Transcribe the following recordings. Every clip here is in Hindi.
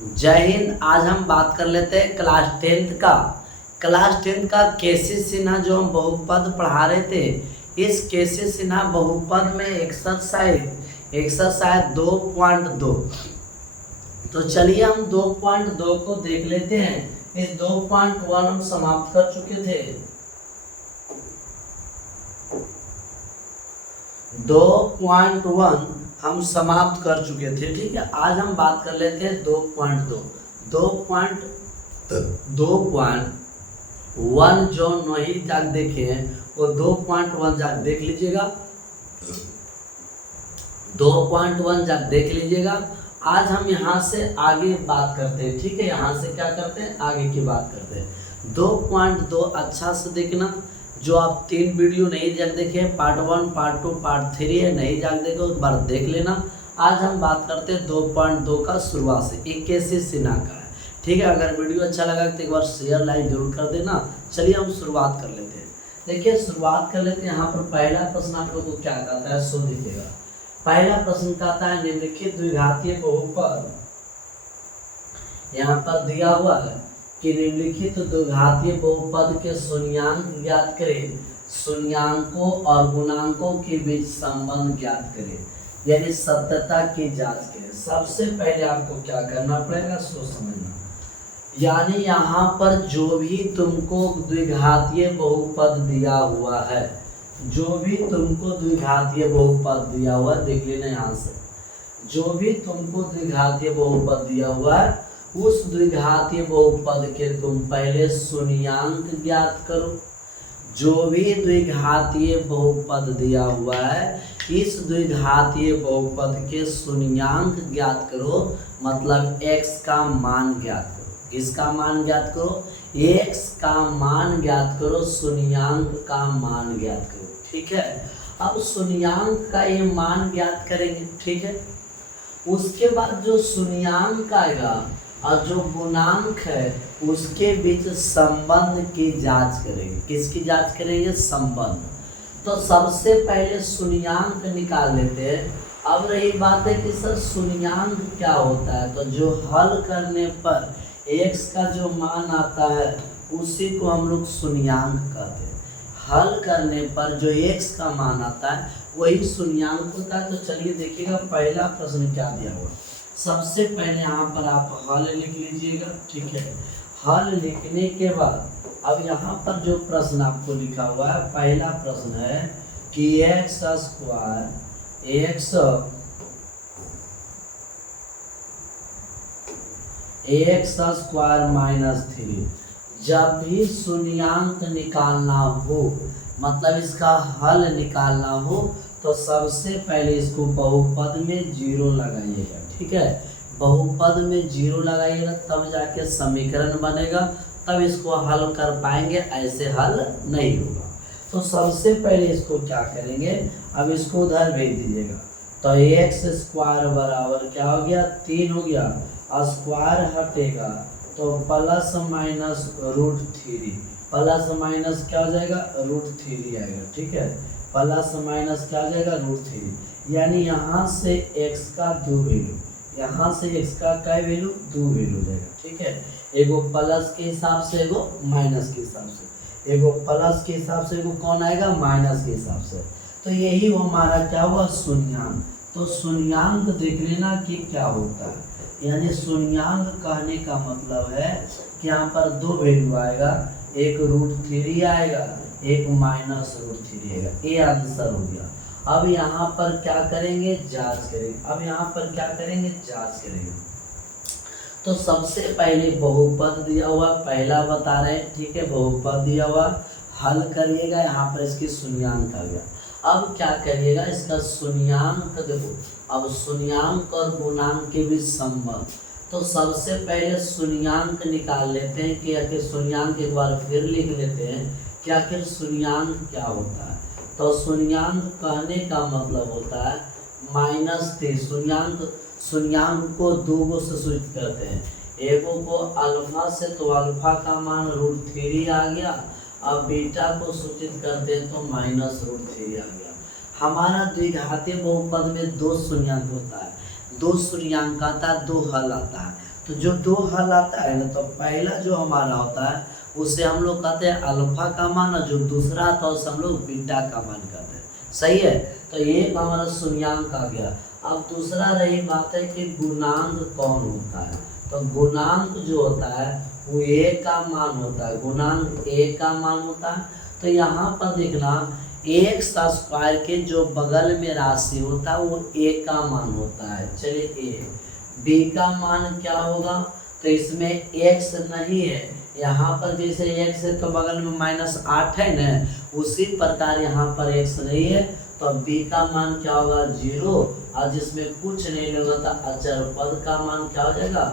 जय हिंद। आज हम बात कर लेते हैं क्लास टेंथ का केसी सिन्हा जो हम बहुपद पढ़ा रहे थे। इस केसी सिन्हा बहुपद में एक्सरसाइज 2.2। तो चलिए हम 2.2 को देख लेते हैं। इस 2.1 हम समाप्त कर चुके थे। 2.1 हम समाप्त कर चुके थे, ठीक है। आज हम बात कर लेते हैं 2.2। 2.1 जो नहीं जाग देखे हैं वो 2.1 जाग देख लीजिएगा। 2.1 जाग देख लीजिएगा। आज हम यहाँ से आगे बात करते हैं, ठीक है। यहाँ से क्या करते हैं, आगे की बात करते हैं। 2.2 अच्छा से देखना। जो आप 3 वीडियो नहीं जाग देखे, पार्ट 1, पार्ट 2, पार्ट 3 है, नहीं जाग देखे उस बार देख लेना। आज हम बात करते हैं 2.2 का शुरुआत से। एक केसी सिन्हा का है, ठीक है। अगर वीडियो अच्छा लगा तो एक बार शेयर लाइक जरूर कर देना। चलिए हम शुरुआत कर लेते हैं। देखिए शुरुआत कर लेते हैं। यहाँ पर पहला प्रश्न आप लोगों को क्या कहता है सो देखिएगा। पहला प्रश्न कहता है निम्नलिखित द्विघातीय बहुपद, यहाँ पर दिया हुआ है कि निम्नलिखित द्विघातीय बहुपद के शून्यांक ज्ञात करें, शून्यांकों और गुणांकों के बीच संबंध ज्ञात करें, यानी सत्यता की जांच करें। सबसे पहले आपको क्या करना पड़ेगा सोच समझना। यानी यहाँ पर जो भी तुमको द्विघातीय बहुपद दिया हुआ है, जो भी तुमको द्विघातीय बहुपद दिया हुआ है, देख लेना यहाँ से। जो भी तुमको द्विघातीय बहुपद दिया हुआ है उस द्विघातीय बहुपद के तुम पहले शून्यांक ज्ञात करो। जो भी द्विघातीय बहुपद दिया हुआ है इस द्विघातीय बहुपद के शून्यांक ज्ञात करो, मतलब x का मान ज्ञात करो। किसका मान ज्ञात करो, x का मान ज्ञात करो, शून्यांक का मान ज्ञात करो, ठीक है। अब शून्यांक का ये मान ज्ञात करेंगे, ठीक है। उसके बाद जो शून्यांक आएगा और जो गुणांक है उसके बीच संबंध की जांच करेंगे। किसकी जांच करेंगे, संबंध। तो सबसे पहले शून्यांक निकाल लेते हैं। अब रही बात है कि सर शून्यांक क्या होता है, तो जो हल करने पर x का जो मान आता है उसी को हम लोग शून्यांक कहते हैं। हल करने पर जो x का मान आता है वही शून्यांक होता है। तो चलिए देखिएगा पहला प्रश्न क्या दिया हुआ। सबसे पहले यहाँ पर आप हल लिख लीजिएगा, ठीक है। हल लिखने के बाद अब यहाँ पर जो प्रश्न आपको लिखा हुआ है, पहला प्रश्न है कि x स्क्वायर माइनस 3 जब भी शून्यांक निकालना हो, मतलब इसका हल निकालना हो, तो सबसे पहले इसको बहुपद में 0 लगाइएगा, ठीक है। बहुपद में 0 लगाइएगा तब जाके समीकरण बनेगा, तब इसको हल कर पाएंगे, ऐसे हल नहीं होगा। तो सबसे पहले इसको क्या करेंगे, अब इसको उधर भेज दीजिएगा। तो x स्क्वायर बराबर क्या हो गया, 3 हो गया। स्क्वायर हटेगा तो प्लस माइनस √3, प्लस माइनस क्या हो जाएगा, √3 आएगा, ठीक है। प्लस माइनस क्या हो जाएगा, √3। यानी यहाँ से x का 2 वैल्यू, यहाँ से x का क्या वैल्यू, 2 वैल्यू जाएगा, ठीक है। एगो प्लस के हिसाब से, एगो माइनस के हिसाब से। एगो प्लस के हिसाब से, एगो कौन आएगा, माइनस के हिसाब से। तो यही हमारा क्या हुआ, शून्यांक। तो शून्यांक देख लेना कि क्या होता है। यानी शून्यांक कहने का मतलब है कि यहाँ पर 2 वैल्यू आएगा, एक √3 आएगा, एक माइनस √3 आएगा। ये आंसर हो गया। अब यहाँ पर क्या करेंगे, जांच करेंगे। अब यहाँ पर क्या करेंगे, जांच करेंगे। तो सबसे पहले बहुपद दिया हुआ, पहला बता रहे हैं, ठीक है। बहुपद दिया हुआ, हल करिएगा। यहाँ पर इसकी शून्यांक आ गया। अब क्या करिएगा, इसका शून्यांक देखो। अब शून्यांक और गुणांक के बीच संबंध, तो सबसे पहले शून्यांक निकाल लेते हैं कि आखिर शून्यांक एक बार फिर लिख लेते हैं कि आखिर शून्यांक क्या होता है। तो शून्यांक कहने का मतलब होता है -3। शून्यांक को 2 से सूचित करते हैं। एगो को अल्फा से, तो अल्फा का मान √3 आ गया। अब बीटा को सूचित करते हैं तो -√3 आ गया। हमारा द्विघातीय बहुपद में 2 शून्यांक होता है, 2 शून्यांक आता है, 2 हल आता है। तो जो दो हल आता है ना, तो पहला जो हमारा होता है उसे हम लोग कहते हैं अल्फा का मान, और जो दूसरा आता है उसे हम लोग बीटा का मान कहते हैं। सही है, तो ये हमारा शून्यांक आ गया। अब दूसरा रही बात है कि गुणांक कौन होता है। तो गुणांक जो होता है वो ए का मान होता है, गुणांक ए का मान होता है। तो यहाँ पर देखना एक्स स्क्वायर के जो बगल में राशि होता है वो ए का मान होता है। चलिए ए, बी का मान क्या होगा, तो इसमें एक्स नहीं है, यहाँ पर जैसे एक्स है तो बगल में -8 है ना, उसी प्रकार यहाँ पर एक्स नहीं है, तो बी का मान क्या होगा 0, और जिसमें कुछ नहीं होगा तो अचर पद का मान क्या हो जाएगा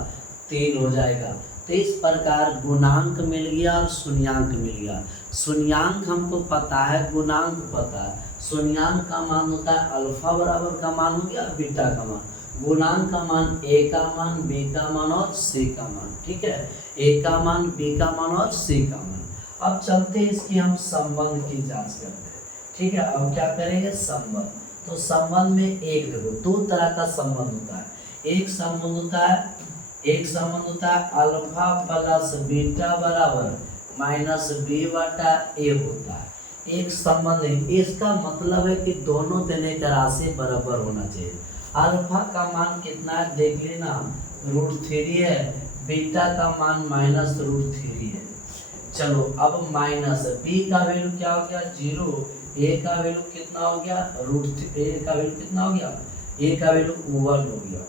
3 हो जाएगा। तो इस प्रकार गुणांक मिल गया और शून्यांक मिल गया। शून्यांक हमको पता है, गुणांक पता है। शून्यांक का मान होता है अल्फा बराबर का मान हो गया बीटा का मान, गुणांक का मान ए का मान, बी का मान और सी का मान। ठीक है, ए का मान, बी का मान और सी का मान। अब चलते हैं इसकी हम संबंध की जांच करते हैं। ठीक है, अब क्या करेंगे संबंध। तो संबंध में एक देखो दो तरह का संबंध होता है। एक संबंध होता है अल्फा प्लस बीटा बराबर -b बटा ए होता है। एक संबंध है, इसका मतलब है कि दोनों देने का राशि बराबर होना चाहिए। अल्फा का मान कितना है देख लेना, √3 है, बीटा का मान -√3 है। चलो अब माइनस बी का वैल्यू क्या हो गया 0, ए का वैल्यू कितना हो गया √3, ए का वैल्यू कितना हो गया, ए का वैल्यू 1 हो गया,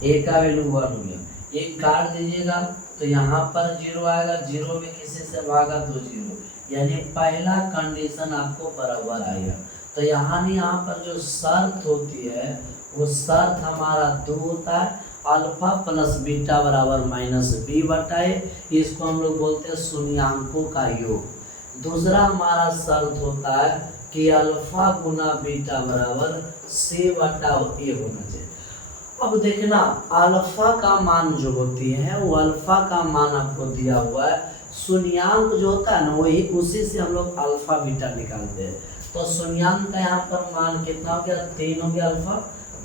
ए का वैल्यू 1 हो गया। एक काट दीजिएगा तो यहाँ पर 0 आएगा, 0 में किसी से भागा तो 0, यानी पहला कंडीशन आपको बराबर आएगा। तो यहाँ पर जो शर्त होती है वो शर्त हमारा 2 होता है, अल्फा प्लस बीटा बराबर -b बटा ए, इसको हम लोग बोलते हैं शून्यांकों का योग। दूसरा हमारा शर्त होता है कि अल्फा गुना बीटा बराबर c बटा ए होना चाहिए। अब देखना अल्फा का मान जो होती है वो अल्फा का मान आपको दिया हुआ है, शून्यांक जो होता है ना वही उसी से हम लोग अल्फा बीटा निकालते हैं। तो शून्यांक का यहाँ पर मान कितना हो गया 3 हो गया अल्फा,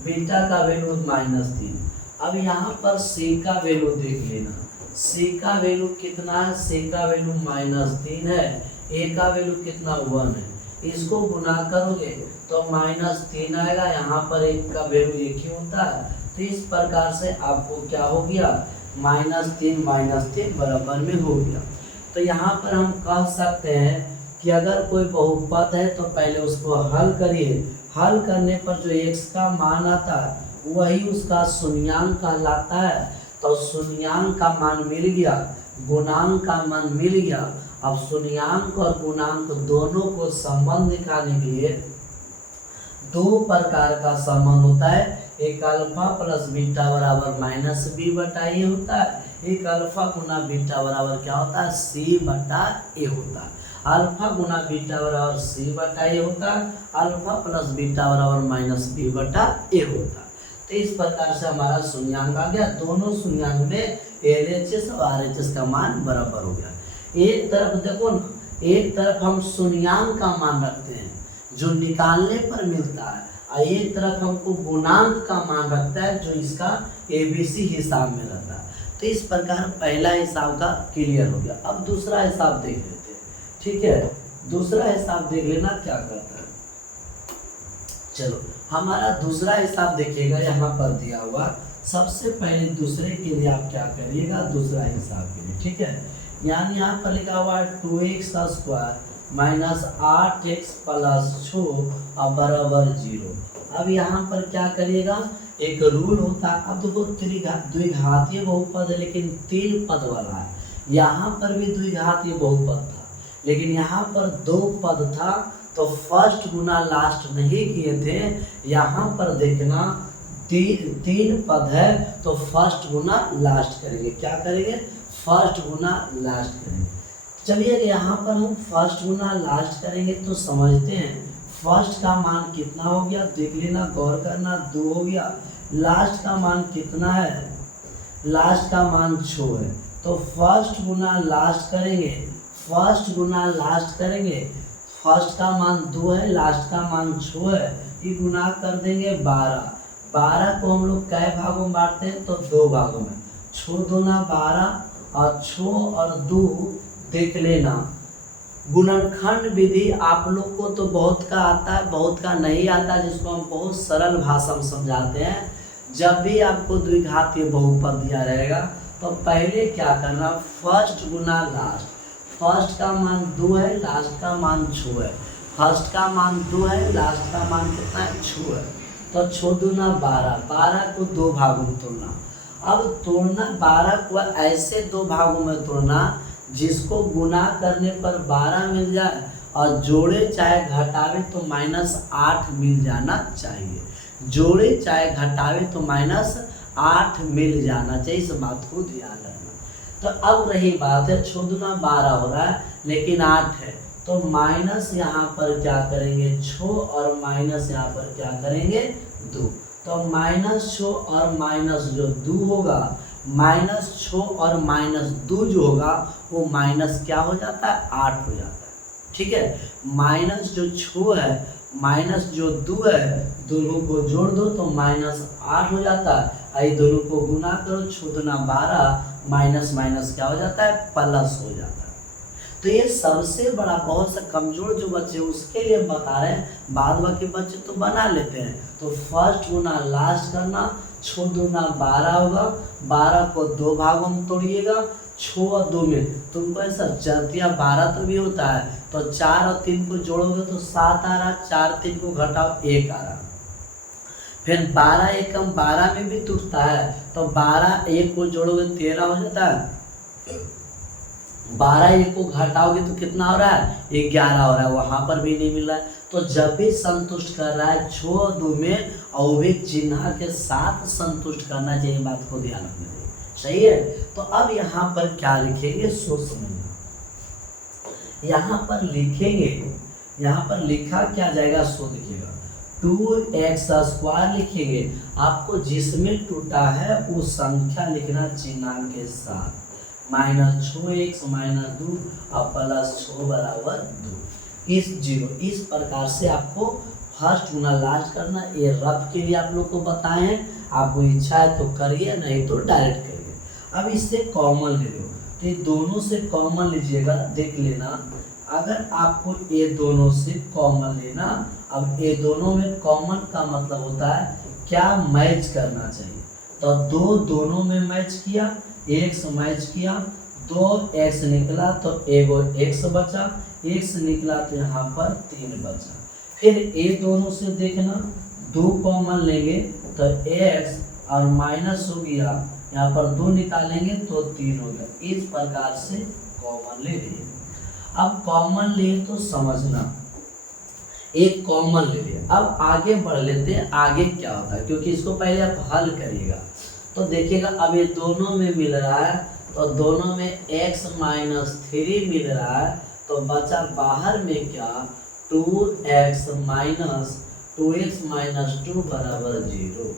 बीटा का वैल्यू -3। अब यहाँ पर c का वैल्यू देख लेना, c का वैल्यू कितना है, c का वैल्यू -3 है, a का वैल्यू कितना 1 है, इसको गुना करोगे तो -3 आएगा, यहाँ पर एक का वैल्यू 1 ही होता है। तो इस प्रकार से आपको क्या हो गया -3 बराबर में हो गया। तो यहाँ पर हम कह सकते हैं कि अगर कोई बहुपद है तो पहले उसको हल करिए, हल करने पर जो x का मान आता है वही उसका शून्यांक कहलाता है। तो शून्यांक का मान मिल गया, गुणांक का मान मिल गया। अब शून्यांक और गुणांक दोनों को संबंध दिखाने के लिए दो प्रकार का संबंध होता है, एक अल्फा प्लस बीटा बराबर -b बटा ए होता है, एक अल्फा गुना बीटा बराबर क्या होता है c बटा ए होता है। अल्फा गुना बीटा बराबर c बटा ए होता है, अल्फा प्लस बीटा बराबर -b बटा ए होता है। तो इस प्रकार से हमारा शून्यांक आ गया, दोनों शून्यांक में LHS और RHS का मान बराबर हो गया। एक तरफ देखो ना, एक तरफ हम शून्यांक का मान रखते हैं जो निकालने पर मिलता है, और एक तरफ हमको गुणांक का मान रखता है जो इसका ABC हिसाब में रहता है। तो इस प्रकार पहला हिसाब का क्लियर हो गया। अब दूसरा हिसाब देख लेते हैं। ठीक है, दूसरा हिसाब देख लेना क्या करता है। चलो हमारा दूसरा हिसाब देखिएगा, यहाँ पर दिया हुआ सबसे पहले दूसरे के लिए आप क्या करिएगा, दूसरा हिसाब के लिए। ठीक है, यानी यहाँ पर लिखा हुआ है 2x स्क्वायर -8x प्लस 6 बराबर 0। अब यहाँ पर क्या करिएगा, एक रूल होता है। अब देखो द्विघातीय बहुपद है लेकिन 3 पद वाला है, यहाँ पर भी द्विघातीय बहुपद था लेकिन यहाँ पर 2 पद था, तो फर्स्ट गुना लास्ट नहीं किए थे। यहाँ पर देखना 3 पद है तो फर्स्ट गुना लास्ट करेंगे। क्या करेंगे, फर्स्ट गुना लास्ट करेंगे। चलिए यहाँ पर हम फर्स्ट गुना लास्ट करेंगे तो समझते हैं फर्स्ट का मान कितना हो गया, देख लेना, गौर करना, 2 हो गया। लास्ट का मान कितना है, लास्ट का मान 6 है, तो फर्स्ट गुना लास्ट करेंगे, फर्स्ट गुना लास्ट करेंगे। फर्स्ट का मान 2 है, लास्ट का मान 6 है, ये गुना कर देंगे 12, 12 को हम लोग कै भागों में बांटते हैं, तो 2 भागों में। 6 दूना 12 और 6 और 2 देख लेना। गुणनखंड विधि आप लोग को तो बहुत का आता है, बहुत का नहीं आता, जिसको हम बहुत सरल भाषा में समझाते हैं। जब भी आपको द्विघातीय बहुपद दिया रहेगा तो पहले क्या करना, फर्स्ट गुना लास्ट। फर्स्ट का मान 2 है, लास्ट का मान 6 है। फर्स्ट का मान 2 है, लास्ट का मान कितना है, 6 है। तो 6 दूना 12, 12 को 2 भागों में तोड़ना। अब तोड़ना 12 को ऐसे 2 भागों में तोड़ना जिसको गुना करने पर 12 मिल जाए और जोड़े चाहे घटावे तो -8 मिल जाना चाहिए। जोड़े चाहे घटावे तो -8 मिल जाना चाहिए, इस बात को ध्यान रखना। तो अब रही बात है 6 दूना 12 हो रहा है लेकिन 8 है, तो माइनस यहाँ पर क्या करेंगे 6 और माइनस यहाँ पर क्या करेंगे 2। तो -6 और माइनस जो 2 होगा, -6 और -2 जो होगा वो माइनस क्या हो जाता है, 8 हो जाता है। ठीक है, माइनस जो 6 है माइनस जो 2 है, दोनों को जोड़ दो तो -8 हो जाता है। ये दोनों को गुना करो, 6 दूना 12, माइनस माइनस क्या हो जाता है, प्लस हो जाता है। तो ये सबसे बड़ा, बहुत सा कमजोर जो बच्चे उसके लिए बता रहे हैं, बाद बाकी बच्चे तो बना लेते हैं। तो फर्स्ट गुना लास्ट करना, 6 दूना 12 होगा, 12 को 2 भागों में तोड़िएगा, 6 और 2 में तुमको ऐसा 4 या 12 तो भी होता है, तो 4 और 3 को जोड़ोगे तो 7 आ रहा, 4 3 को घटाओ 1 आ रहा। फिर 12 एकम 12 में भी टूटता है, तो 12 1 को जोड़ोगे 13 हो जाता है। 12 1 को घटाओगे तो कितना हो रहा है, 11 हो रहा है, वहां पर भी नहीं मिल रहा है। तो जब भी संतुष्ट कर रहा है 6 और 2 में, और भी चिन्ह के साथ संतुष्ट करना चाहिए, बात को ध्यान रखना चाहिए। सही है। तो अब यहाँ पर क्या लिखेंगे, सोच समझना। यहाँ पर लिखेंगे, यहाँ पर लिखा क्या जाएगा, सो लिखिएगा 2x² लिखेंगे। आपको जिसमें टूटा है वो संख्या लिखना चिन्ह के साथ, -6x -2 और +6 बराबर 2, इस 0। इस प्रकार से आपको फर्स्ट गुना लास्ट करना। ये रफ के लिए आप लोग को बताए हैं, आपको इच्छा है तो करिए, नहीं तो डायरेक्ट करिए। अब इससे कॉमन ले लो, तो ये दोनों से कॉमन लीजिएगा। देख लेना, अगर आपको ये दोनों से कॉमन लेना, अब ये दोनों में कॉमन का मतलब होता है क्या, मैच करना चाहिए। तो 2 दोनों में मैच किया, x मैच किया, 2x निकला तो एगो x बचा, x निकला तो यहाँ पर 3 बचा। फिर ये दोनों से देखना, 2 कॉमन लेंगे तो x और माइनस हो गया, यहाँ पर 2 निकालेंगे तो 3 हो गया। इस प्रकार से कॉमन ले लिए। अब कॉमन लिए तो समझना, एक कॉमन ले लिया। अब आगे बढ़ लेते हैं, आगे क्या होता है, क्योंकि इसको पहले आप हल करिएगा तो देखिएगा। अब ये दोनों में मिल रहा है, तो दोनों में x -3 मिल रहा है, तो बचा बाहर में क्या, 2x -2 बराबर 0।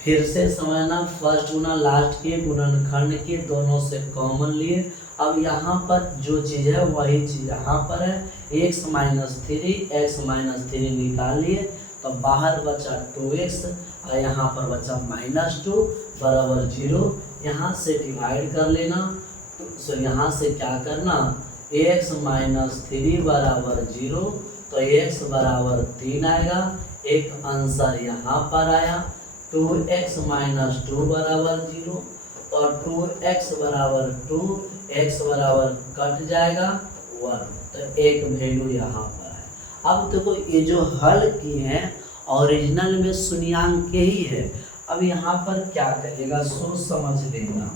फिर से समझना, फर्स्ट गुना लास्ट के गुणनखंड के दोनों से कॉमन लिए। अब यहाँ पर जो चीज़ है वही चीज़ यहाँ पर है, x -3 निकाल लिए, तो बाहर बचा 2x और यहाँ पर बचा -2 बराबर 0। यहाँ से डिवाइड कर लेना, तो यहाँ से क्या करना, x -3 बराबर 0, तो x बराबर 3 आएगा। एक आंसर यहाँ पर आया, 2x -2 बराबर 0, तो 2x बराबर 2, x बराबर कट जाएगा 1, तो एक वैल्यू यहाँ पर है। अब देखो ये जो हल किए हैं ओरिजिनल में शून्याङ्क के ही है। अब यहाँ पर क्या करिएगा, सोच समझ लेना।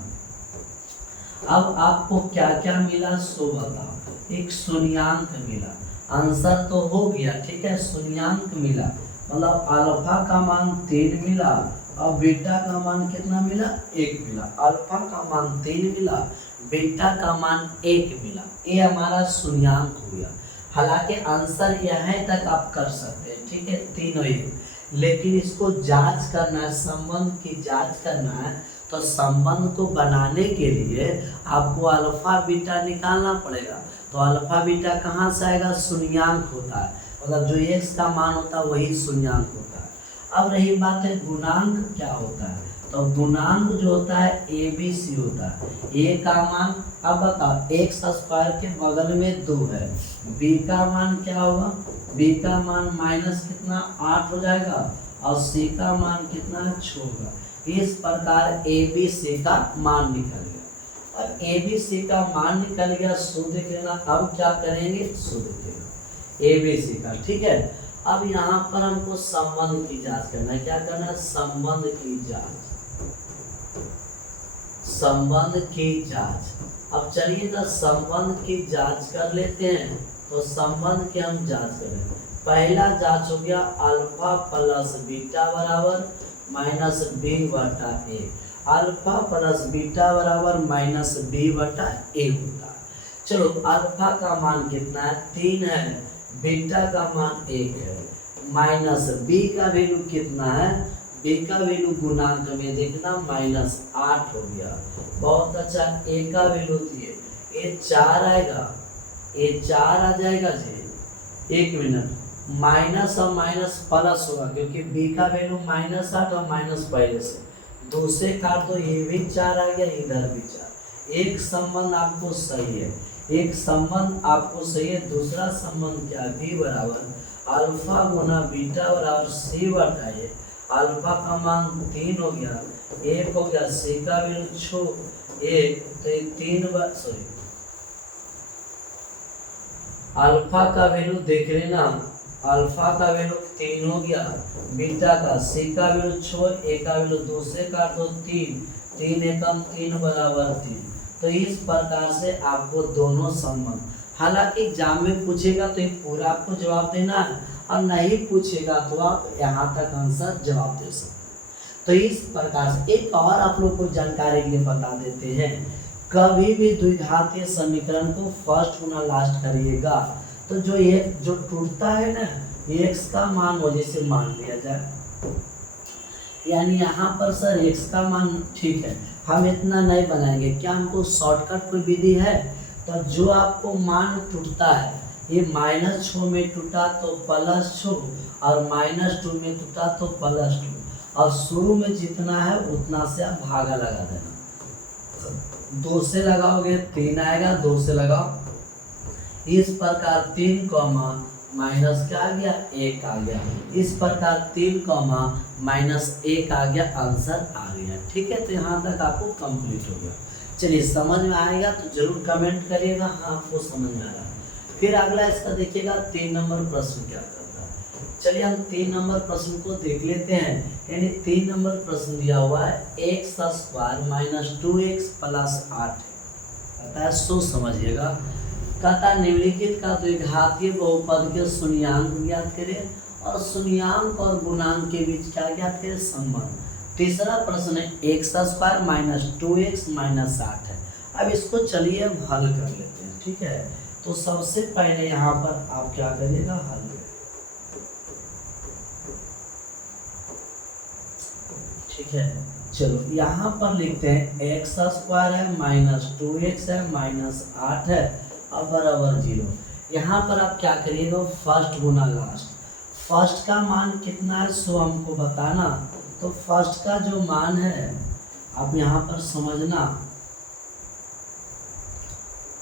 अब आपको क्या क्या मिला सो बताओ। एक शून्याङ्क मिला, आंसर तो हो गया, ठीक है, शून्याङ्क मिला, मतलब अल्फा का मान 3 मिला और बीटा का मान कितना मिला, 1 मिला। अल्फा का मान 3 मिला, बीटा का मान 1 मिला, ये हमारा शून्याङ्क हो गया। हालांकि आंसर यहाँ तक आप कर सकते हैं, ठीक है, तीनों ही, लेकिन इसको जांच करना है, संबंध की जांच करना है। तो संबंध को बनाने के लिए आपको अल्फा बीटा निकालना पड़ेगा। तो अल्फा बीटा कहाँ से आएगा, शून्याङ्क होता है, मतलब जो x का मान होता है वही शून्याङ्क होता है। अब रही बात है गुणांक क्या होता है, तो गुणांक जो होता है ABC होता है। A का मान, अब बताओ एक्स स्क्वायर के बगल में 2 है, B का मान क्या होगा, B का मान माइनस कितना 8 हो जाएगा और C का मान कितना 6 होगा। इस प्रकार ABC का मान निकल गया। अब ABC का मान निकल गया, शुद्ध लिख लेना। अब क्या करेंगे, शुद्ध लिख लेना ABC का, ठीक है। अब यहाँ पर हमको संबंध की जांच करना है, क्या करना है, संबंध की जांच, संबंध की जांच। अब चलिए ना संबंध की जांच कर लेते हैं, तो संबंध की हम जांच करें। पहला जांच हो गया अल्फा प्लस बीटा बराबर माइनस बी बटा ए, अल्फा प्लस बीटा बराबर माइनस बी बटा ए होता है। चलो अल्फा का मान कितना है, 3 है, बीटा का मान 1 है, माइनस बी का वैल्यू कितना है, बी का वैल्यू गुणांक में देखना -8 हो गया। बहुत अच्छा, ए का वैल्यू दिए, ए 4 आएगा, ए 4 आ जाएगा जी। 1 मिनट, माइनस और माइनस प्लस होगा क्योंकि बी का वैल्यू -8 और माइनस पहले से, दूसरे काट तो ये भी 4 आ गया, इधर भी 4। एक संबंध आपको सही है, एक संबंध आपको सही है। दूसरा संबंध क्या, बी बराबर अल्फा गुना बीटा बराबर सी बटा ए। अल्फा का मान 3 हो गया, 1 हो गया, सी का वैल्यू 6, 1 तो 3 बार, सॉरी अल्फा का वैल्यू देख लेना, अल्फा का वैल्यू 3 हो गया, बीटा का सी का वैल्यू 6, ए का वैल्यू दूसरे का तो 3, 3 एकम 3 बराबर 3। तो इस प्रकार से आपको दोनों संबंध, हालांकि एग्जाम में पूछेगा तो ये पूरा आपको जवाब देना है, और नहीं पूछेगा तो आप यहाँ तक आंसर जवाब दे सकते हैं। तो इस प्रकार से एक और आप लोग को जानकारी के लिए बता देते हैं, कभी भी द्विघातीय समीकरण को फर्स्ट गुना लास्ट करिएगा, तो जो एक जो टूटता है ना, एक्स का मान वजह से मान लिया जाए, यानी यहाँ पर सर एक्स का मान ठीक है, हम इतना नहीं बनाएंगे, क्या हमको शॉर्टकट कोई विधि है, तो जो आपको मान टूटता है, ये -6 में टूटा तो +6 और -2 में टूटा तो +2, और शुरू में जितना है उतना से आप भागा लगा देना। 2 से लगाओगे 3 आएगा, 2 से लगाओ, इस प्रकार 3 माइनस क्या आ गया, 1 आ गया। इस प्रकार 3 -1 आ गया, आंसर आ गया। ठीक है, तो यहाँ तक आपको कंप्लीट हो गया। चलिए समझ में आएगा तो जरूर कमेंट करिएगा, हाँ आपको समझ में आ रहा है। फिर अगला इसका देखिएगा 3 नंबर प्रश्न क्या करता है। चलिए हम 3 नंबर प्रश्न को देख लेते हैं। यानी 3 नंबर प्रश्न दिया हुआ है x² - 2x + 8 कहता है, सो समझिएगा। कहता है निम्नलिखित का द्विघातीय बहुपद के शून्यांक ज्ञात करें और शून्यांक और गुणांक के बीच क्या ज्ञात करें, संबंध। तीसरा प्रश्न है x² - 2x - 8 है। अब इसको चलिए हम हल कर लेते हैं। ठीक है, तो सबसे पहले यहाँ पर आप क्या करिएगा, हल करें। ठीक है, चलो यहाँ पर लिखते हैं x² है -2x है -8 है और बराबर 0। यहाँ पर आप क्या करिएगा, फर्स्ट गुना लास्ट। फर्स्ट का मान कितना है सो हमको बताना, तो फर्स्ट का जो मान है आप यहाँ पर समझना,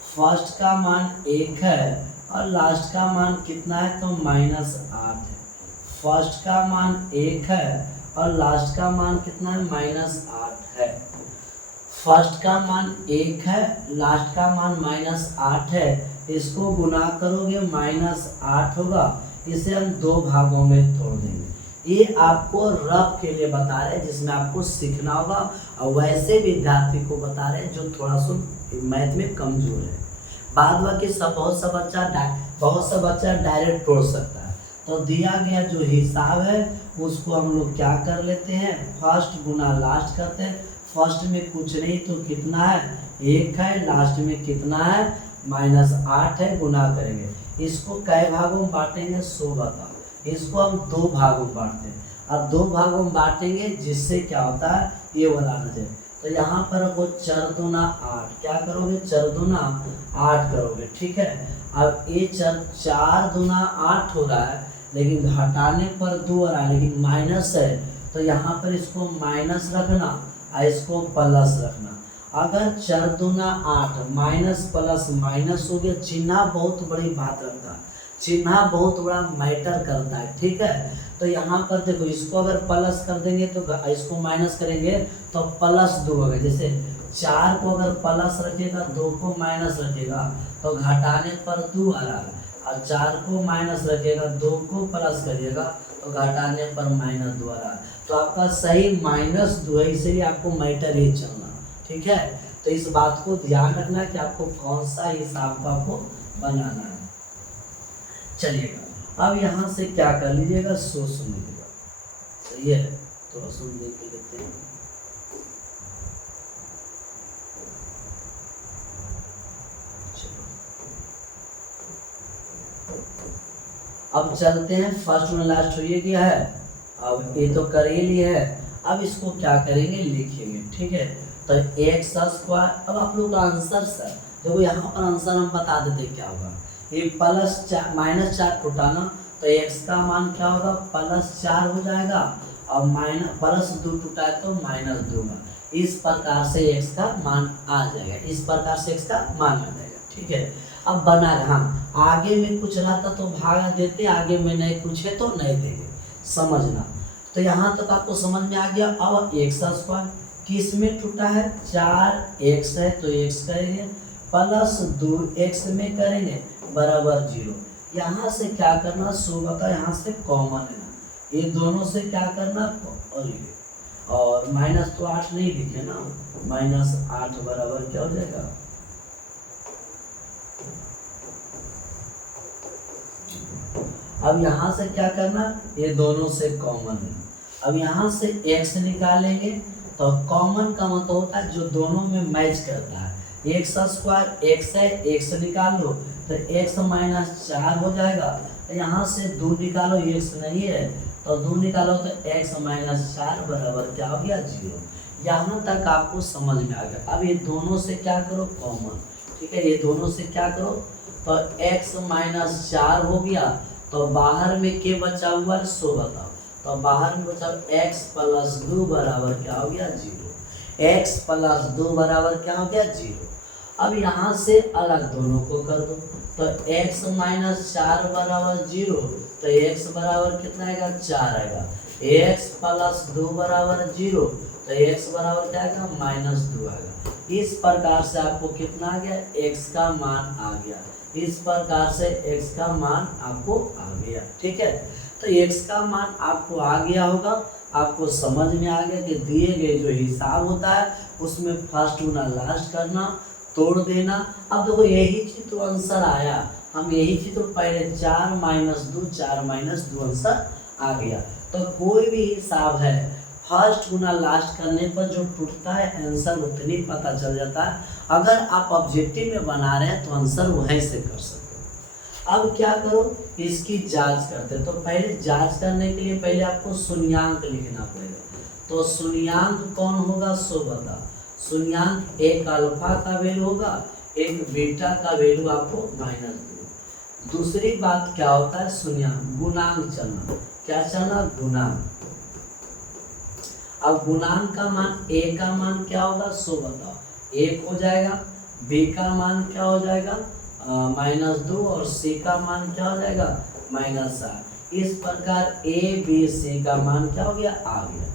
फर्स्ट का मान 1 है और लास्ट का मान कितना है, तो -8 है। फर्स्ट का मान 1 है और लास्ट का मान कितना है, -8 है। फर्स्ट का मान 1 है, लास्ट का मान -8 है, इसको गुना करोगे -8 होगा, इसे हम 2 भागों में तोड़ देंगे। ये आपको रफ के लिए बता रहे हैं जिसमें आपको सीखना होगा, और वैसे विद्यार्थी को बता रहे हैं जो थोड़ा सा मैथ में कमजोर है। बाद बाकी बहुत सा बच्चा डायरेक्ट तोड़ सकता है। तो दिया गया जो हिसाब है उसको हम लोग क्या कर लेते हैं, फर्स्ट गुना लास्ट करते हैं। फर्स्ट में कुछ नहीं तो कितना है, 1 है, लास्ट में कितना है, -8 है, गुना करेंगे। इसको कै भागों में बांटेंगे, 100 बताओ। इसको हम 2 भागों में बांटते हैं। अब 2 भागों में बांटेंगे जिससे क्या होता है, ये वाला आ जाए। तो यहाँ पर वो 4 दूना 8, क्या करोगे, 4 दूना 8 करोगे। ठीक है, अब ये 4 दूना 8 हो रहा है, लेकिन घटाने पर 2 आ रहा है, लेकिन माइनस है तो यहाँ पर इसको माइनस रखना और इसको प्लस रखना। अगर 4 दूना 8 माइनस प्लस माइनस हो गया, चिन्ह बहुत बड़ी बात रखता है, चिन्ह बहुत बड़ा मैटर करता है, ठीक है। तो यहाँ पर देखो इसको अगर प्लस कर देंगे तो इसको माइनस करेंगे तो प्लस 2 होगा। जैसे 4 को अगर प्लस रखेगा 2 को माइनस रखेगा तो घटाने पर 2 आ रहा है, और 4 को माइनस रखेगा 2 को प्लस करिएगा तो घटाने पर -2 आ रहा है। तो आपका सही -2 है, इसीलिए आपको मैटर ये चलना, ठीक है। तो इस बात को ध्यान रखना कि आपको कौन सा हिसाब का आपको बनाना है। चलिएगा अब यहाँ से क्या कर लीजिएगा, सुन लीजिएगा, सही है। तो सुन देख लेते हैं। अब चलते हैं, फर्स्ट में लास्ट हो ये गया है, अब ये तो कर ही लिया है। अब इसको क्या करेंगे, लिखेंगे, ठीक है। तो एक्स स्क्वायर, अब आप लोग का आंसर सर देखो यहाँ पर आंसर हम बता देते क्या होगा। ये -4 टूटाना तो एक्स का मान क्या होगा, +4 हो जाएगा, और +2 टूटा है तो -2 में। इस प्रकार से एक्स का मान आ जाएगा, इस प्रकार से एक्स का मान आ जाएगा, ठीक है। अब बना रहा, आगे में कुछ रहता तो भागा देते, आगे में नहीं कुछ है तो नहीं देंगे, समझना। तो यहाँ तक आपको समझ में आ गया। अब एक्स स्क्वायर किस में टूटा है, 4x है तो x करेंगे, +2x में करेंगे बराबर 0। यहाँ से क्या करना, सो बता यहाँ से कॉमन लेना, ये दोनों से क्या करना, और माइनस तो 8 नहीं लिखे ना, -8 बराबर क्या हो जाएगा, अब यहाँ से क्या करना, ये दोनों से कॉमन है। अब यहाँ से x निकालेंगे तो कॉमन का मतलब होता है जो दोनों में मैच करता है। एक्स स्क्वायर x है, x निकाल लो तो x -4 हो जाएगा। तो यहाँ से 2 निकालो, x नहीं है तो 2 निकालो तो x -4 बराबर क्या हो गया, 0। यहाँ तक आपको समझ में आ गया। अब ये दोनों से क्या करो, कॉमन, ठीक है। ये दोनों से क्या करो तो x -4 हो गया, तो बाहर में क्या बचा हुआ है, सो बताओ। तो बाहर में बचा x + 2 बराबर क्या हो गया, 0। x + 2 बराबर क्या हो गया, 0। अब यहाँ से अलग दोनों को कर दो, तो x -4 बराबर 0, तो x बराबर कितना आएगा, 4 आएगा। x + 2 बराबर 0, तो x बराबर क्या आएगा, -2 आएगा। इस प्रकार से आपको कितना आ गया, x का मान आ गया। इस प्रकार से x का मान आपको आ गया, ठीक है। तो x का मान आपको आ गया होगा, आपको समझ में आ गया कि दिए गए जो हिसाब होता है उसमें फर्स्ट गुना लास्ट करना, तोड़ देना। अब देखो यही चीज तो आंसर आया, हम यही चीज तो पहले 4 - 2 4 - 2 आंसर आ गया। तो कोई भी हिसाब है फर्स्ट गुना लास्ट करने पर जो टूटता है आंसर उतनी पता चल जाता है। अगर आप ऑब्जेक्टिव में बना रहे हैं तो आंसर वहीं से कर सकते हो। अब क्या करो, इसकी जांच करते हैं। तो पहले जांच करने के लिए पहले आपको शून्यांक लिखना पड़ेगा। तो शून्यांक कौन होगा, सो बता। शून्यांक एक अल्फा का वैल्यू होगा, एक बीटा का वैल्यू आपको -2। दूसरी बात क्या होता है, शून्यांक गुणांक चलना, क्या चलना, गुणांक। अब गुणांक का मान a का मान क्या होगा, सो बताओ। 1 हो जाएगा, b का मान क्या हो जाएगा, -2, और c का मान क्या हो जाएगा, -8। इस प्रकार a b c का मान क्या हो गया, आ गया।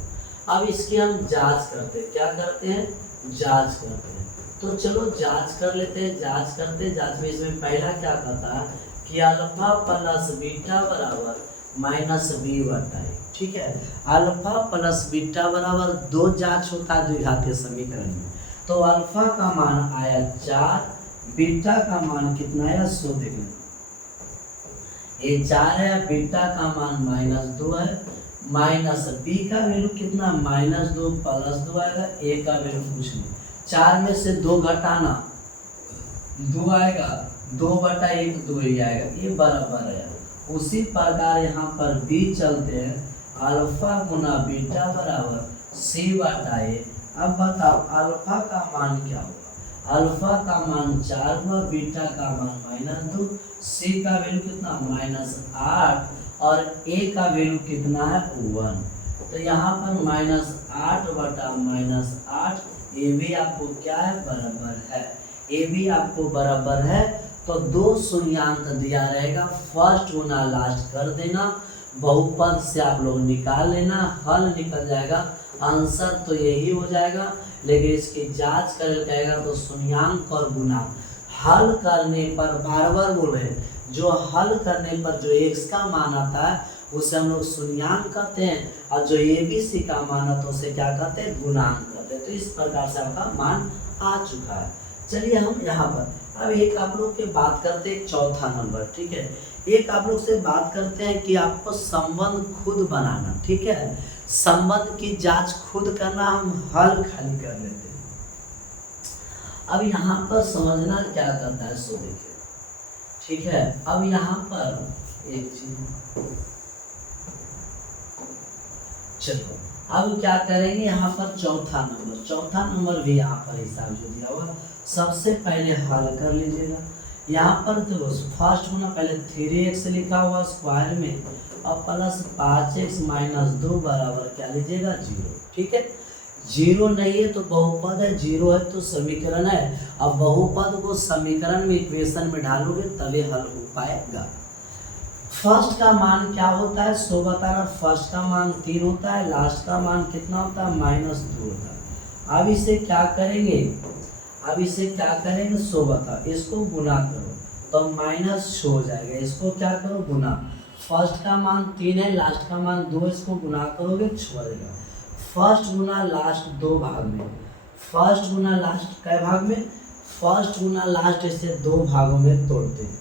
अब इसकी हम जांच करते हैं, क्या करते हैं, जांच करते हैं। तो चलो जांच कर लेते हैं। जांच करते हैं, जांच में इसमें पहला क्या कहता है कि अल्फा + बीटा बराबर -b/a, ठीक है। अल्फा + बीटा बराबर 2 जांच होता है द्विघातीय समीकरण में। तो अल्फा का मान आया 4, बीटा का मान कितना आया, सो देख लेना। ये 4 है, बीटा का मान -2 है, माइनस बी का वैल्यू कितना, -2 + 2 आएगा, ए का वैल्यू कुछ नहीं। 4 में से 2 घटाना, 2 आएगा, 2/1 2 ही आएगा, ये बराबर है। उसी प्रकार यहाँ पर b चलते हैं, अल्फा गुना बीटा बराबर c/a। अब बताओ अल्फा का मान क्या होगा, अल्फा का मान 4 हुआ, बीटा का मान -2, c का वैल्यू कितना, -8, और a का वैल्यू कितना है 1, तो यहाँ पर -8/-8 ये भी आपको क्या है बराबर है, ये भी आपको बराबर है। तो दो शून्यांक दिया रहेगा, फर्स्ट गुना लास्ट कर देना, बहुपद से आप लोग निकाल लेना, हल निकल जाएगा, आंसर तो यही हो जाएगा। लेकिन इसकी जांच कर कहेगा तो शून्यांक और गुणांक हल करने पर बार बार बोल रहे हैं, जो हल करने पर जो x का मान आता है उसे हम लोग शून्यांक कहते हैं, और जो ABC का मान आता है उसे क्या कहते हैं गुणांक कहते हैं। तो इस प्रकार से आपका मान आ चुका है। चलिए हम यहाँ पर अब एक आप लोग के बात करते हैं चौथा नंबर, ठीक है। एक आप लोग से बात करते हैं कि आपको संबंध खुद बनाना, ठीक है, संबंध की जांच खुद करना, हम हल खाली कर लेते हैं। अब यहाँ पर समझना क्या करता है सो देखिए, ठीक है। अब यहाँ पर एक चीज चलो अब क्या करेंगे, यहाँ पर चौथा नंबर भी यहाँ पर हिसाब जो दिया हुआ सबसे पहले हल कर लीजिएगा। यहाँ पर देखो फर्स्ट होना पहले 3x लिखा हुआ स्क्वायर में और प्लस 5x - 2 बराबर क्या लीजिएगा 0, ठीक है। 0 नहीं है तो बहुपद है, 0 है तो समीकरण है। अब बहुपद को समीकरण में इक्वेशन में डालोगे तभी हल हो पाएगा। फर्स्ट का मान क्या होता है सो बता रहा, फर्स्ट का मान 3 होता है, लास्ट का मान कितना होता है -2 होता है। अब इसे क्या करेंगे सो बता, इसको गुना करो तो -6 हो जाएगा, इसको क्या करो गुना, फर्स्ट का मान 3 है, लास्ट का मान 2, इसको गुना करोगे 6 आ जाएगा। फर्स्ट गुना लास्ट 2 भाग में, फर्स्ट गुना लास्ट कै भाग में, फर्स्ट गुना लास्ट इसे 2 भागों में तोड़ते हैं,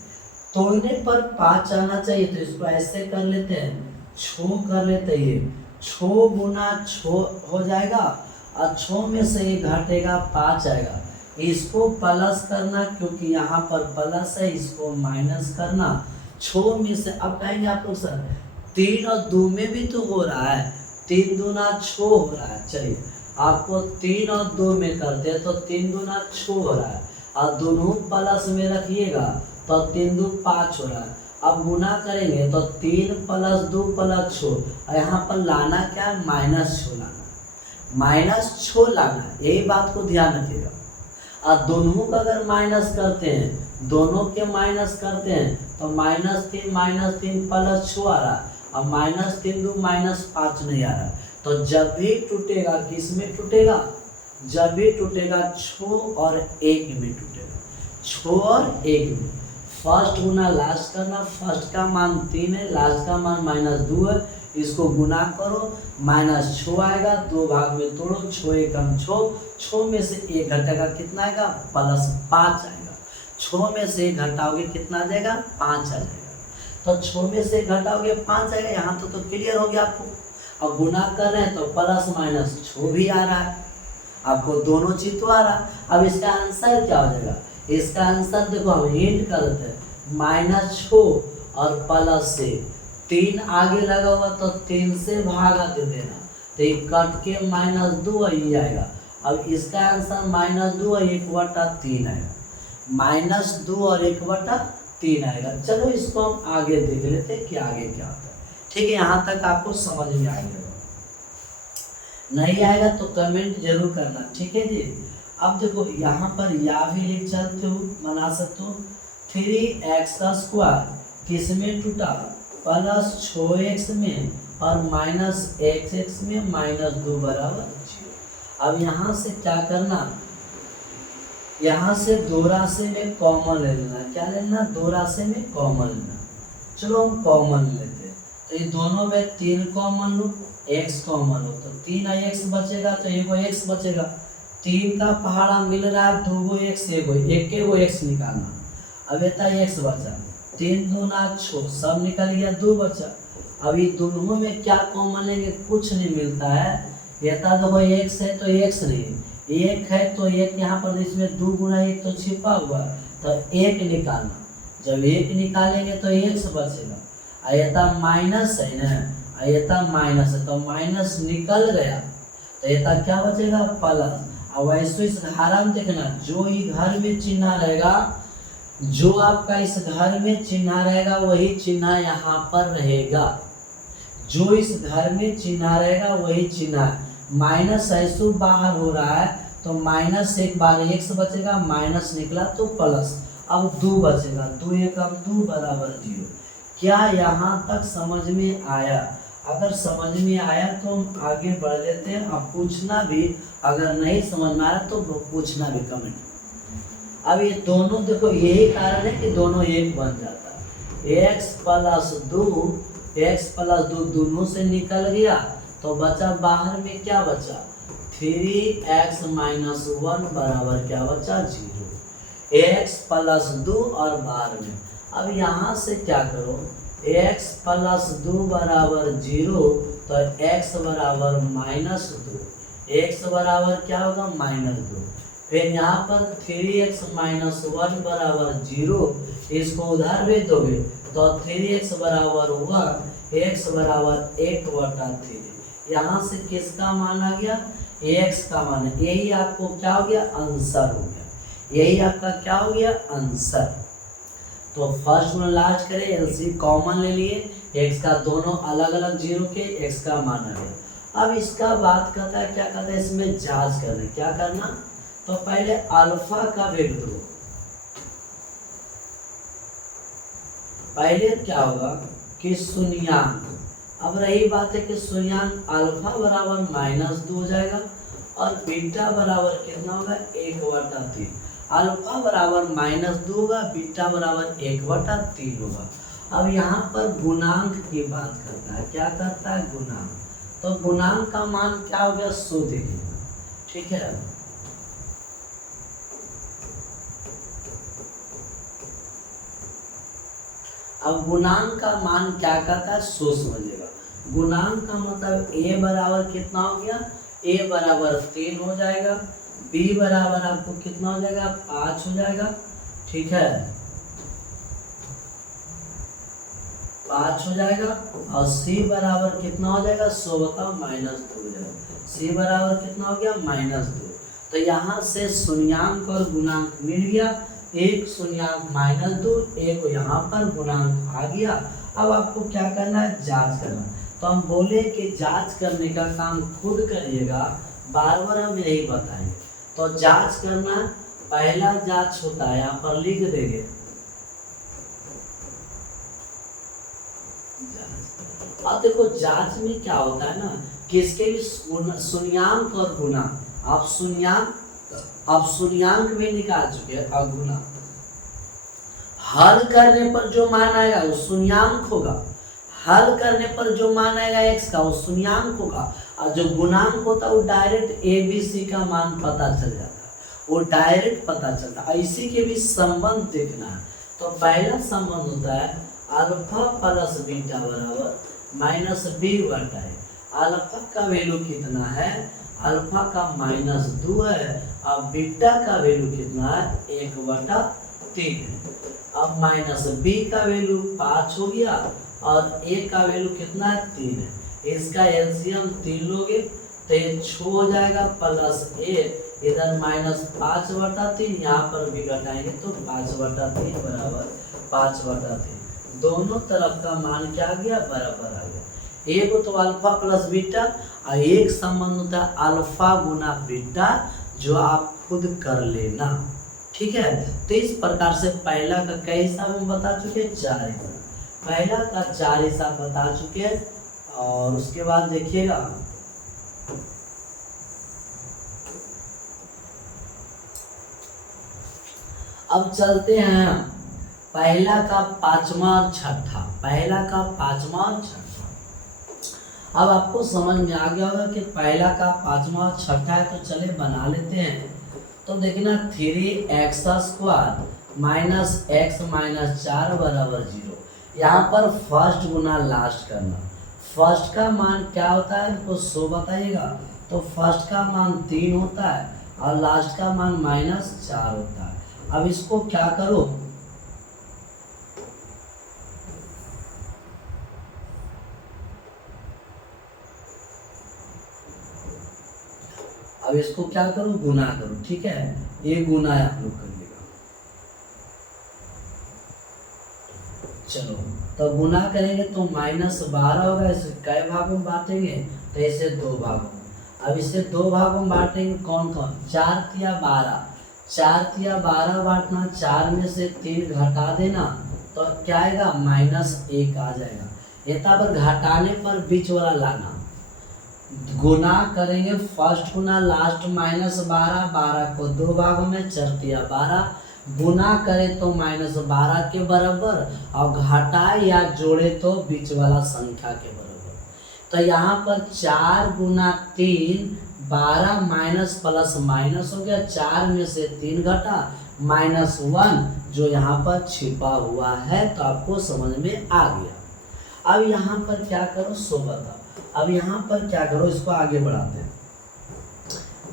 तोड़ने पर 5 आना चाहिए, तो इसको ऐसे कर लेते हैं 6 कर लेते हैं, 6 गुना 6 हो जाएगा और 6 में से ये घटेगा 5 आएगा। इसको प्लस करना क्योंकि यहाँ पर प्लस है, इसको माइनस करना, 6 में से अब कहेंगे आप लोग सर 3 और 2 में भी तो हो रहा है, 3 दूना 6 हो रहा है। चलिए आपको 3 और 2 में करते हैं तो 3 दूना 6 हो रहा है, और दोनों प्लस में रखिएगा तो 3 2 5 हो रहा है। अब गुना करेंगे तो 3 + 2 + 6, और यहाँ पर लाना क्या है -6 लाना, -6 लाना, यही बात को ध्यान रखिएगा। और दोनों का अगर माइनस करते हैं, दोनों के माइनस करते हैं तो -3 + 6 आ रहा है, अब -3 2 -5 नहीं आ रहा। तो जब भी टूटेगा किस में टूटेगा, जब भी टूटेगा 6 और 1 में टूटेगा, 6 और 1 में। फर्स्ट गुना लास्ट करना, फर्स्ट का मान 3 है, लास्ट का मान -2 है, इसको गुना करो -6 आएगा, 2 भाग में तोड़ो, 6 एकम 6 में से 1 घटेगा कितना आएगा +5 आएगा, 6 में से 1 घटाओगे कितना आ जाएगा 5 आ जाएगा। तो 6 में से घटाओगे 5 आएगा, यहाँ तो क्लियर हो गया आपको। अब गुना कर रहे हैं तो +- भी आ रहा है, आपको दोनों चीज तो आ रहा है। अब इसका आंसर क्या हो जाएगा, इसका आंसर देखो हम हिंट कर देते हैं, -6 और प्लस से 3 आगे लगा हुआ तो 3 से भागा दे देना, तो ये कट के -2 ये आएगा। अब इसका आंसर -2 और 1/3 आएगा, -2 और 1/3 आएगा। चलो इसको हम आगे देख लेते हैं कि आगे क्या होता है, ठीक है। यहाँ तक आपको समझ में आएगा, नहीं आएगा तो कमेंट जरूर करना, ठीक है जी। अब देखो यहाँ पर या भी लिख चलते हो, बना सकते हो 3x² किस में टूटा, +6x में और -xx में -2 बराबर 0। अब यहाँ से क्या करना, यहाँ से 2 राशि में कॉमन ले लेना, क्या लेना 2 राशि में कॉमन लेना। चलो हम कॉमन लेते हैं, तो ये दोनों में 3 कॉमन लो, x कॉमन हो तो 3x बचेगा, तो 1x बचेगा। 3 का पहाड़ा मिल रहा है, 2 x 1 x निकालना। अब इतना x बचा, 3 दूना 6 सब निकल गया, 2 बचा। अभी दोनों में क्या कॉमन लेंगे, कुछ नहीं मिलता है। येता देखो x है तो x नहीं, 1 है तो 1 यहाँ पर, इसमें 2 गुना 1 तो छिपा हुआ, तो 1 निकालना। जब 1 निकालेंगे तो x बचेगा, आयता माइनस है ना, आयता माइनस है तो माइनस निकल गया, तो आयता क्या बचेगा प्लस। अब वैसे इस धारा में देखना, जो ही घर में चिन्ह रहेगा जो आपका इस घर में चिन्ह रहेगा वही चिन्ह यहाँ पर रहेगा। जो इस घर में चिन्ह रहेगा वही चिन्ह। माइनस ऐसु बाहर हो रहा है तो माइनस एक बार एक्स बचेगा, माइनस निकला तो प्लस, अब 2 बचेगा, 2 एक अब 2 बराबर 0। क्या यहाँ तक समझ में आया? अगर समझ में आया तो हम आगे बढ़ लेते हैं। अब पूछना भी, अगर नहीं समझ में आया तो पूछना भी कमेंट। अब ये दोनों देखो, यही कारण है कि दोनों एक बन जाता है। x प्लस 2, x प्लस 2 दोनों से निकल गया तो बचा बाहर में क्या बचा, 3x माइनस 1 बराबर क्या बचा, 0। x प्लस 2 और बाहर में, अब यहाँ से क्या करो, x प्लस 2 बराबर 0 तो x बराबर माइनस 2, x बराबर क्या होगा, माइनस 2। फिर यहाँ पर 3x माइनस 1 बराबर 0, इसको उधर भेज दोगे तो 3x बराबर 1, x बराबर 1/3। यहाँ से किसका मान आ गया, x का मान है। यही आपको क्या हो गया, आंसर हो गया। यही आपका क्या हो गया, आंसर। तो फर्स्ट में लास्ट करें, एलसी कॉमन ले लिए, x का दोनों अलग अलग 0 के x का मान आ गया। अब इसका बात करता है, क्या कहता है, इसमें जांच करना। क्या करना, तो पहले अल्फा का वैल्यू दो। पहले क्या होगा कि शून्यांक, अब रही बात है कि शून्यांक अल्फा बराबर -2 हो जाएगा और बीटा बराबर कितना होगा, 1/3। अल्फा बराबर -2 होगा, बीटा बराबर 1/3 होगा। अब यहाँ पर गुणांक की बात करता है। क्या करता है, गुणांक। तो गुणांक का मान क्या हो गया, 100 देखिए, ठीक है। अब गुणांक का मान क्या करता है, 100 समझिएगा। गुणांक का मतलब a बराबर कितना हो गया, a बराबर 3 हो जाएगा, b बराबर आपको कितना हो जाएगा, 5 हो जाएगा, ठीक है, 5 हो जाएगा। और c बराबर कितना हो जाएगा, 100 बताओ, -2 हो जाएगा। c बराबर कितना हो गया, -2। तो यहाँ से शून्यांक और गुणांक मिल गया। एक शून्यांक -2, एक यहाँ पर गुणांक आ गया। अब आपको क्या करना है, जांच करना। तो हम बोले कि जांच करने का काम खुद करिएगा, बार बार हम यही बताएंगे। तो जांच करना, पहला जांच होता है, यहाँ पर लिख देंगे। अब देखो जांच में क्या होता है ना, कि इसके भी शून्यांक और गुणांक, आप शून्यांक भी निकाल चुके हैं और गुणांक। हल करने पर जो मान आएगा वो शून्यांक होगा। हल करने पर जो मान आएगा x का वो शून्यांक होगा। और जो गुणांक होता है वो डायरेक्ट a b c का मान पता चल जाता है, वो डायरेक्ट पता चलता है। इसी के भी संबंध देखना है। तो पहला संबंध होता है अल्फा प्लस बीटा बराबर -b/a। अल्फा का वैल्यू कितना है, अल्फा का -2 है और बीटा का वैल्यू कितना है, 1/3 है। अब -b का वैल्यू 5 हो गया और a का वैल्यू कितना है, 3 है। इसका एलसीएम 3 लोगे तो ये 6 हो जाएगा, प्लस a इधर -5/3, यहाँ पर भी घटाएंगे तो 5/3 बराबर 5/3। दोनों तरफ का मान क्या आ गया, बराबर आ गया। एक तो अल्फा प्लस बीटा और एक संबंध होता है अल्फा गुना बीटा, जो आप खुद कर लेना, ठीक है। तो इस प्रकार से पहला का कई हिसाब हम बता चुके, 4 हिसाब। पहला का 4 हिसाब बता चुके और उसके बाद देखिएगा अब चलते हैं पहला का 5वां और 6ठा। पहला का 5वां और 6ठा। अब आपको समझ में आ गया होगा कि पहला का 5वां और 6ठा है, तो चले बना लेते हैं। तो देखना 3x² माइनस x माइनस 4 बराबर 0। यहाँ पर फर्स्ट गुना लास्ट करना। फर्स्ट का मान क्या होता है, तो 100 बताइएगा। तो फर्स्ट का मान 3 होता है और लास्ट का मान -4 होता है। अब इसको क्या करो, अब इसको क्या करो, गुना करो, ठीक है। ये गुना आप लोग करिएगा। चलो तो गुना करेंगे तो -12 होगा। इसे कई भागों में बांटेंगे तो इसे 2 भागों में। अब इसे 2 भागों में बांटेंगे कौन कौन, 4 तिया 12, 4 तिया 12 बांटना, 4 में से 3 घटा देना तो क्या आएगा -1 आ जाएगा। इतना पर घटाने पर बीच वाला लाना, गुना करेंगे फर्स्ट गुना लास्ट -12, 12 को 2 भागों में, 4 तिया 12, गुना करें तो -12 के बराबर और घटाए या जोड़े तो बीच वाला संख्या के बराबर। तो यहाँ पर 4 गुना 3 12 माइनस प्लस माइनस हो गया, 4 में से 3 घटा -1 जो यहाँ पर छिपा हुआ है। तो आपको समझ में आ गया। अब यहाँ पर क्या करो सो बताओ। अब यहाँ पर क्या करो, इसको आगे बढ़ाते हैं।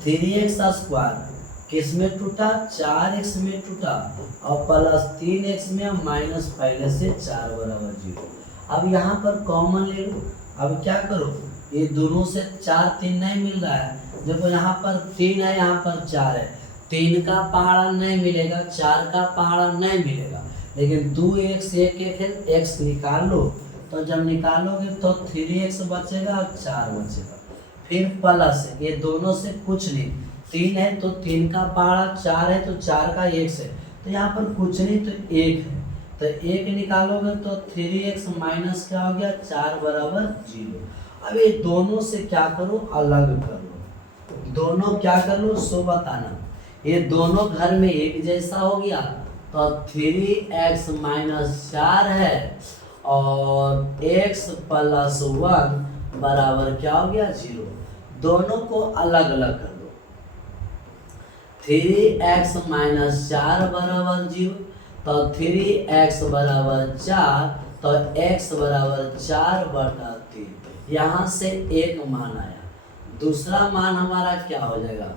3x² किस में टूटा, 4x में टूटा और प्लस 3x में माइनस पहले से 4 बराबर 0। अब यहाँ पर कॉमन ले लो। अब क्या करो, ये दोनों से 4 3 नहीं मिल रहा है, देखो यहाँ पर 3 है, यहाँ पर 4 है, 3 का पहाड़ा नहीं मिलेगा, 4 का पहाड़ा नहीं मिलेगा, लेकिन 2x 1 1 है, x निकाल लो। तो जब निकालोगे तो 3x बचेगा और 4 बचेगा। फिर प्लस ये दोनों से कुछ नहीं, 3 है तो 3 का पहाड़ा, 4 है तो 4 का x है, तो यहाँ पर कुछ नहीं तो 1 है, तो 1 निकालोगे तो 3x माइनस क्या हो गया 4 बराबर 0। अब ये दोनों से क्या करो, अलग कर लो। दोनों क्या कर लो सो बताना। ये दोनों घर में एक जैसा हो गया तो 3x माइनस 4 है और x प्लस 1 बराबर क्या हो गया 0। दोनों को अलग अलग कर दो। 3x माइनस 4 बराबर 0, तो 3x बराबर 4, तो x बराबर 4/3। यहाँ से एक मान आया। दूसरा मान हमारा क्या हो जाएगा,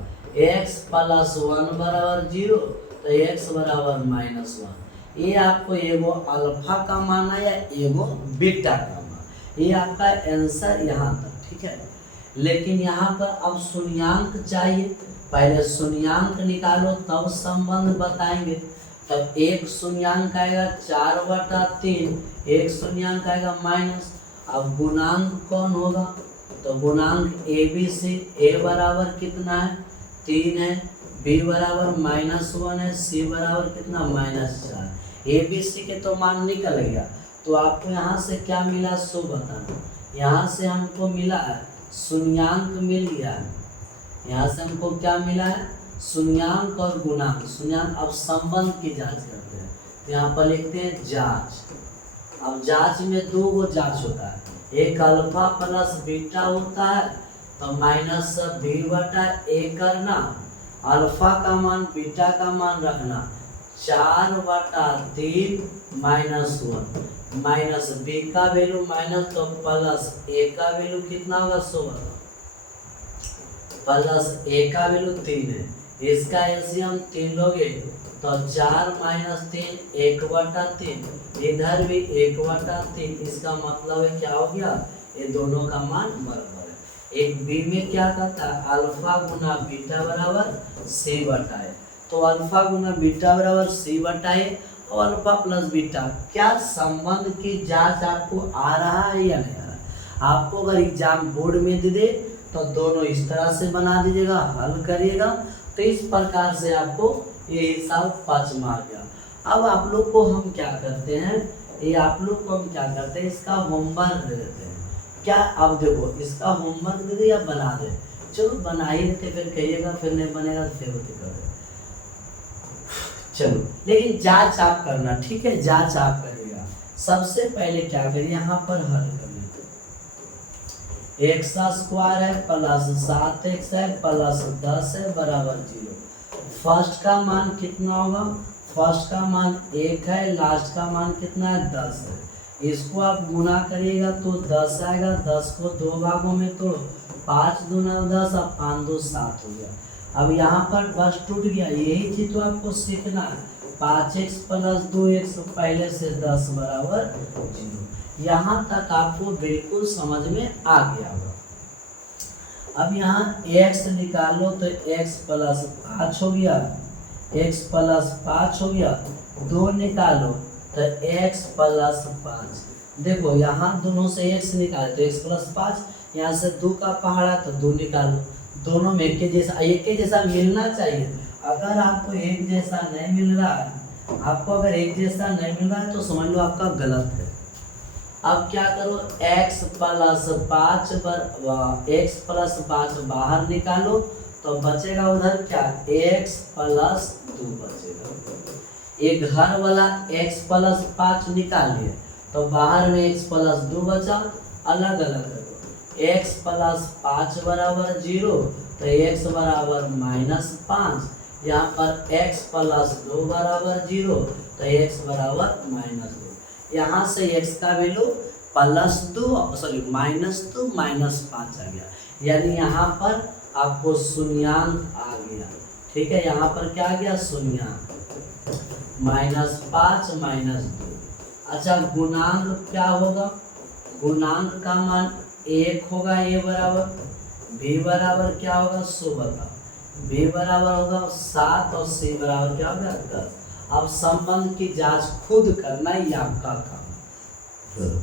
x प्लस 1 बराबर 0, तो x बराबर -1। ये आपको एगो अल्फा का मान आया, एगो बीटा का मान। ये आपका आंसर यहाँ तक, ठीक है। लेकिन यहाँ पर अब शून्यांक चाहिए, पहले शून्यांक निकालो तब संबंध बताएंगे। तब एक शून्यांक आएगा 4/3, एक शून्यांक आएगा माइनस। अब गुणांक कौन होगा, तो गुणांक ABC, A बराबर कितना है 3 है, B बराबर -1 है, C बराबर कितना -4। ABC के तो मान निकल गया, तो आपको यहाँ से क्या मिला सो बताना। यहाँ से हमको मिला है शून्यांक मिल गया है, यहाँ से हमको क्या मिला है शून्यांक और गुणांक। शून्यांक, अब संबंध की जांच करते हैं, तो यहाँ पर लिखते हैं जांच। अब जांच में 2 गो जांच होता है, एक अल्फा प्लस बीटा होता है, तो -b/a करना, अल्फा का मान बीटा का मान रखना, 4/3 -1 माइनस b का वैल्यू माइनस, तो प्लस a का वैल्यू कितना होगा 100, प्लस a का वैल्यू 3 है, इसका एलसीएम 3 लोगे तो 4 - 3 1/3, इधर भी 1/3। इसका मतलब है क्या हो गया, ये दोनों का मान बराबर है। एक बी में क्या कहता है अल्फा गुना बीटा बराबर c/a, तो अल्फा गुना बीटा बराबर c/a और अल्फा प्लस बीटा। क्या संबंध की जांच आपको आ रहा है या नहीं आ रहा है। आपको अगर एग्जाम बोर्ड में दे दे तो दोनों इस तरह से बना दीजिएगा, हल करिएगा, तो इस प्रकार से आपको ये हिसाब 5 में आ गया। अब आप लोग को हम क्या करते हैं, ये आप लोग को हम क्या करते हैं, इसका होमवर्क दे देते हैं। क्या अब देखो इसका होमवर्क दे दे या बना दे, चलो बना ही देते, फिर कहिएगा फिर नहीं बनेगा तो फिर होते कर। चलो लेकिन जांच आप करना, ठीक है, जांच आप करिएगा। सबसे पहले क्या करिए, यहाँ पर हल कर लेते हैं। x² है प्लस 7x है प्लस 10 है बराबर 0। फर्स्ट का मान कितना होगा, फर्स्ट का मान 1 है, लास्ट का मान कितना है 10 है। इसको आप गुना करिएगा तो 10 आएगा, 10 को 2 भागों में तोड़ो, 5 दूना 10 और 5 2 7 हो गया। अब यहाँ पर बस टूट गया, यही चीज तो आपको सीखना है। 5x प्लस 2x पहले से 10 बराबर 0। यहाँ तक आपको बिल्कुल समझ में आ गया होगा। अब यहाँ x निकालो तो x प्लस 5 हो गया, x प्लस 5 हो गया, 2 निकालो तो x प्लस 5। देखो यहाँ दोनों से x निकाले तो x प्लस 5, यहाँ से 2 का पहाड़ा तो 2 निकालो, दोनों में एक के जैसा मिलना चाहिए। अगर आपको एक जैसा नहीं मिल रहा है, आपको अगर एक जैसा नहीं मिल रहा है तो समझ लो आपका गलत है। अब क्या करो, x प्लस 5 बाहर निकालो तो बचेगा उधर क्या, x प्लस 2 बचेगा। एक घर वाला x प्लस 5 निकाल लिए तो बाहर में x प्लस 2 बचा, अलग अलग करो। x प्लस 5 बराबर 0 तो x बराबर -5, यहाँ पर x प्लस 2 बराबर 0 तो x बराबर -2। यहाँ से x का वैल्यू -2 -5 आ गया, यानी यहाँ पर आपको शून्यांक आ गया। ठीक है, यहाँ पर क्या आ गया, शून्यांक, -5 -2। अच्छा, गुणांक क्या होगा, गुणांक का मान 1 होगा, a बराबर, b बराबर क्या होगा, 100 बताओ, b बराबर होगा 7 और c बराबर क्या होगा, 10। अब संबंध की जांच खुद करना ही आपका काम,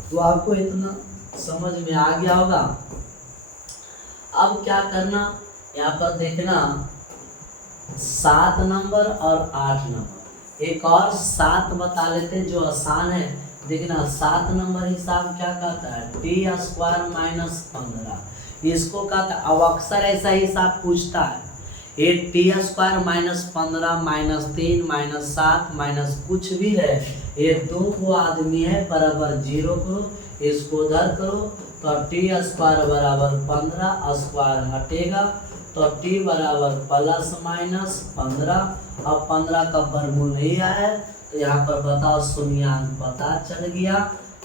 तो आपको इतना समझ में आ गया होगा। अब क्या करना, यहाँ पर देखना 7 नंबर और 8 नंबर, एक और 7 बता लेते जो आसान है। देखना 7 नंबर हिसाब क्या कहता है, t² - 15, इसको कहता है। अब अक्सर ऐसा हिसाब पूछता है, ये t² - 15 -3 -7 माइनस कुछ भी रहे, ये 2 को आदमी है बराबर 0 करो, इसको उधर करो तो t² बराबर 15, स्क्वायर हटेगा तो t बराबर ±15। अब 15 का वर्गमूल नहीं आया है तो यहाँ पर बताओ शून्यांक पता चल गया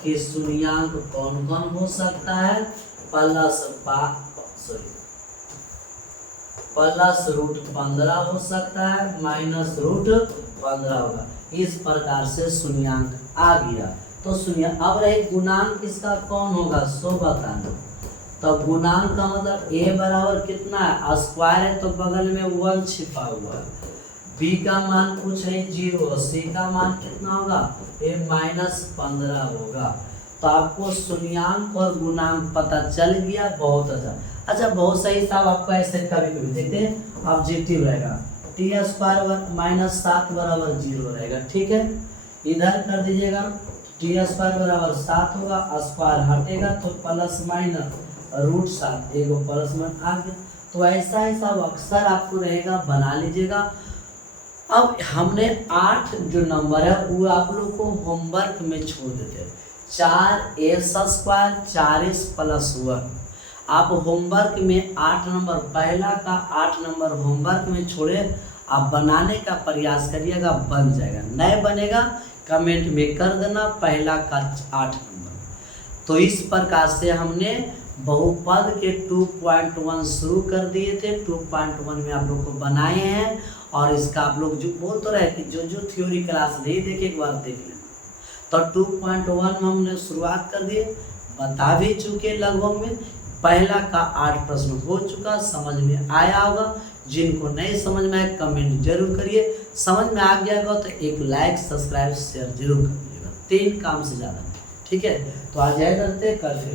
कि शून्यांक कौन कौन हो सकता है, +√15 हो सकता है, -√15 होगा। इस प्रकार से शून्यांक आ गया। तो शून्य अब रहे गुणांक, इसका कौन होगा, 100 बताना। तो गुणांक का मतलब a बराबर कितना है, स्क्वायर है तो बगल में 1 छिपा हुआ है, b का मान कुछ है 0, c का मान कितना होगा, ये -15 होगा। तो आपको शून्यांक और गुणांक पता चल गया, बहुत अच्छा। अच्छा, बहुत सही हिसाब आपको ऐसे कभी कभी देखते हैं ऑब्जेक्टिव रहेगा, t² -7 बराबर 0 रहेगा। ठीक है, इधर कर दीजिएगा, t² बराबर 7 होगा, स्क्वायर हटेगा तो ±√7, एक प्लस में आ गया। तो ऐसा हिसाब अक्सर आपको रहेगा, बना लीजिएगा। अब हमने 8 जो नंबर है वो आप लोग को होमवर्क में छोड़ देते हैं, 4s² 4s + 1। आप होमवर्क में 8 नंबर, पहला का 8 नंबर होमवर्क में छोड़े, आप बनाने का प्रयास करिएगा, बन जाएगा। नहीं बनेगा कमेंट में कर देना, पहला का 8 नंबर। तो इस प्रकार से हमने बहुपद के 2.1 शुरू कर दिए थे, 2.1 में आप लोग को बनाए हैं। और इसका आप लोग जो बोल तो रहे कि जो थ्योरी क्लास नहीं देखे एक बार देख लेना। तो 2.1 में हमने शुरुआत कर दिए, बता भी चुके लगभग में, पहला का 8 प्रश्न हो चुका, समझ में आया होगा। जिनको नहीं समझ में आया कमेंट जरूर करिए, समझ में आ गया होगा तो एक लाइक सब्सक्राइब शेयर जरूर करिएगा, 3 काम से ज़्यादा। ठीक है, तो आज यह करते हैं, कल फिर